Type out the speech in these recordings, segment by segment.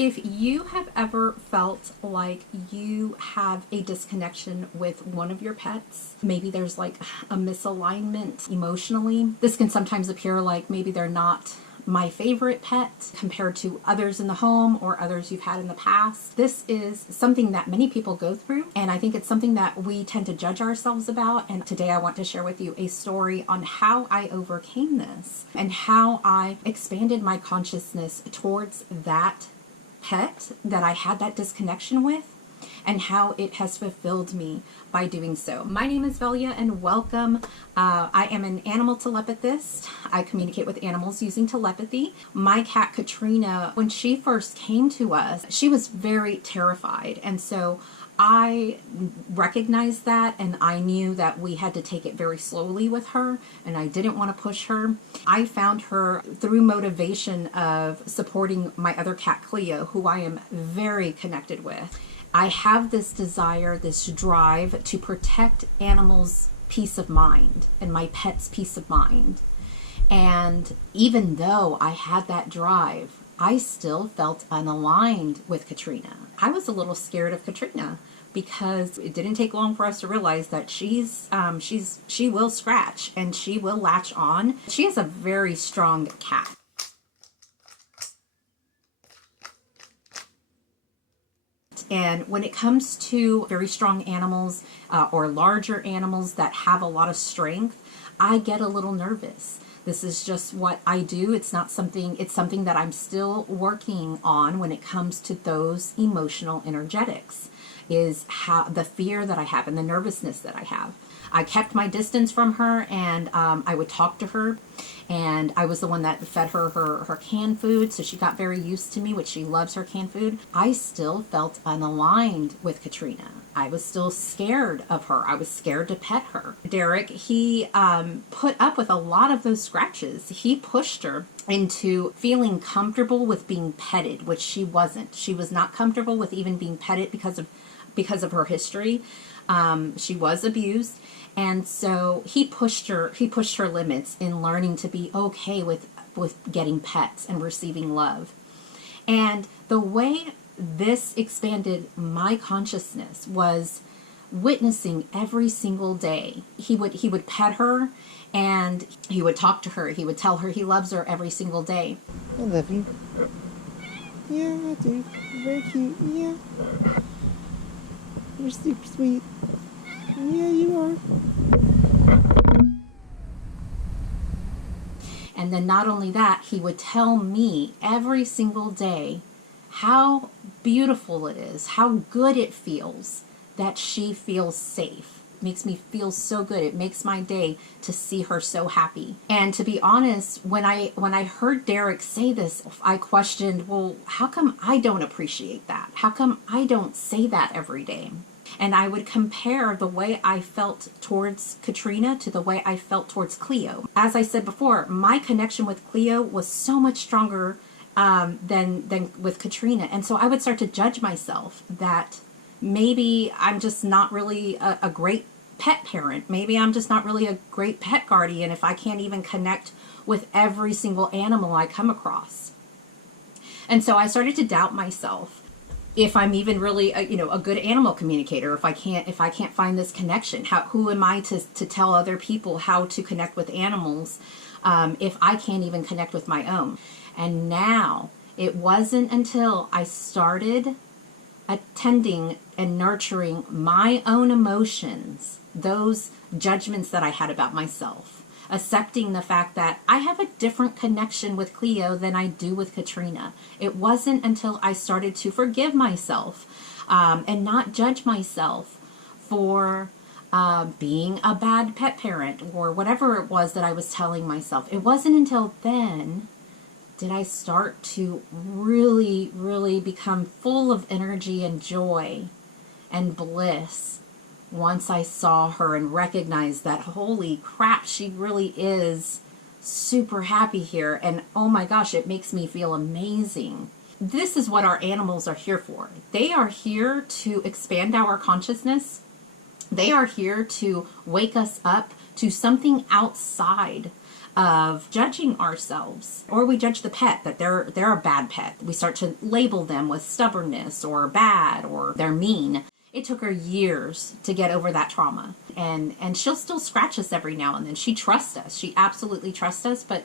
If you have ever felt like you have a disconnection with one of your pets, maybe there's like a misalignment emotionally, this can sometimes appear like maybe they're not my favorite pet compared to others in the home or others you've had in the past. This is something that many people go through, and I think it's something that we tend to judge ourselves about. And today I want to share with you a story on how I overcame this and how I expanded my consciousness towards that pet that I had that disconnection with, and how it has fulfilled me by doing so. My name is Velia, and welcome. I am an animal telepathist. I communicate with animals using telepathy. My cat Katrina, when she first came to us, she was very terrified, and so I recognized that, and I knew that we had to take it very slowly with her, and I didn't want to push her. I found her through motivation of supporting my other cat Cleo, who I am very connected with. I have this desire, this drive to protect animals' peace of mind and my pet's peace of mind. And even though I had that drive, I still felt unaligned with Katrina. I was a little scared of Katrina because it didn't take long for us to realize that she will scratch and she will latch on. She is a very strong cat. And when it comes to very strong animals or larger animals that have a lot of strength, I get a little nervous. This is just what I do. It's something that I'm still working on when it comes to those emotional energetics, is how the fear that I have and the nervousness that I have. I kept my distance from her, and I would talk to her, and I was the one that fed her canned food, so she got very used to me, which she loves her canned food. I still felt unaligned with Katrina. I was still scared of her. I was scared to pet her. Derek, he put up with a lot of those scratches. He pushed her into feeling comfortable with being petted, which she wasn't. She was not comfortable with even being petted because of her history. She was abused. And so he pushed her limits in learning to be okay with getting pets and receiving love. And the way this expanded my consciousness was witnessing every single day. He would pet her, and he would talk to her. He would tell her he loves her every single day. I love you. Yeah, I do. Very cute. Yeah. You're super sweet. Yeah, you are. And then not only that, he would tell me every single day how beautiful it is, how good it feels that she feels safe. It makes me feel so good. It makes my day to see her so happy. And to be honest, when I heard Derek say this, I questioned, well, how come I don't appreciate that? How come I don't say that every day? And I would compare the way I felt towards Katrina to the way I felt towards Cleo. As I said before, my connection with Cleo was so much stronger than with Katrina. And so I would start to judge myself that maybe I'm just not really a great pet parent. Maybe I'm just not really a great pet guardian if I can't even connect with every single animal I come across. And so I started to doubt myself. If I'm even really a good animal communicator, if I can't find this connection, who am I to tell other people how to connect with animals if I can't even connect with my own? And now, it wasn't until I started attending and nurturing my own emotions, those judgments that I had about myself, accepting the fact that I have a different connection with Cleo than I do with Katrina. It wasn't until I started to forgive myself and not judge myself for being a bad pet parent or whatever it was that I was telling myself. It wasn't until then did I start to really, really become full of energy and joy and bliss once I saw her and recognized that, holy crap, she really is super happy here. And oh my gosh, it makes me feel amazing. This is what our animals are here for. They are here to expand our consciousness. They are here to wake us up to something outside of judging ourselves, or we judge the pet that they're a bad pet. We start to label them with stubbornness or bad or they're mean. It took her years to get over that trauma, and she'll still scratch us every now and then. She trusts us. She absolutely trusts us, but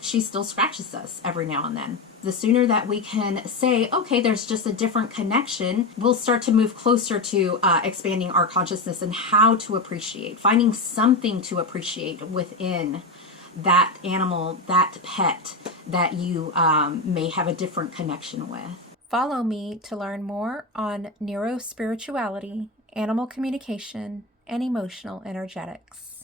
she still scratches us every now and then. The sooner that we can say, okay, there's just a different connection, we'll start to move closer to expanding our consciousness and how to appreciate, finding something to appreciate within that animal, that pet that you may have a different connection with. Follow me to learn more on neurospirituality, animal communication, and emotional energetics.